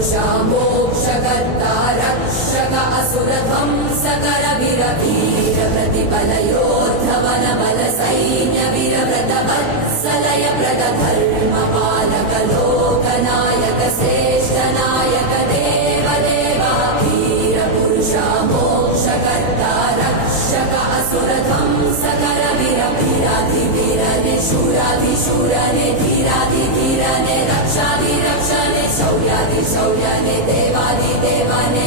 पुरुषा मोक्षकर्ता रक्षक असुरध्वंसकर वीर वीर प्रतिबलयोद्धवन बल सैन्य वीर व्रत वत्सलय प्रद धर्म पालक लोकनायक श्रेष्ठ नायक देव देव वीर पुरुषा मोक्षकर्ता रक्षक असुरध्वंसकर वीर वीराधि वीरने शूराधि शूरने धीराधि धीरने रक्षाधि रक्षणे शौर्याधि शौर्यने देवाधि देवाने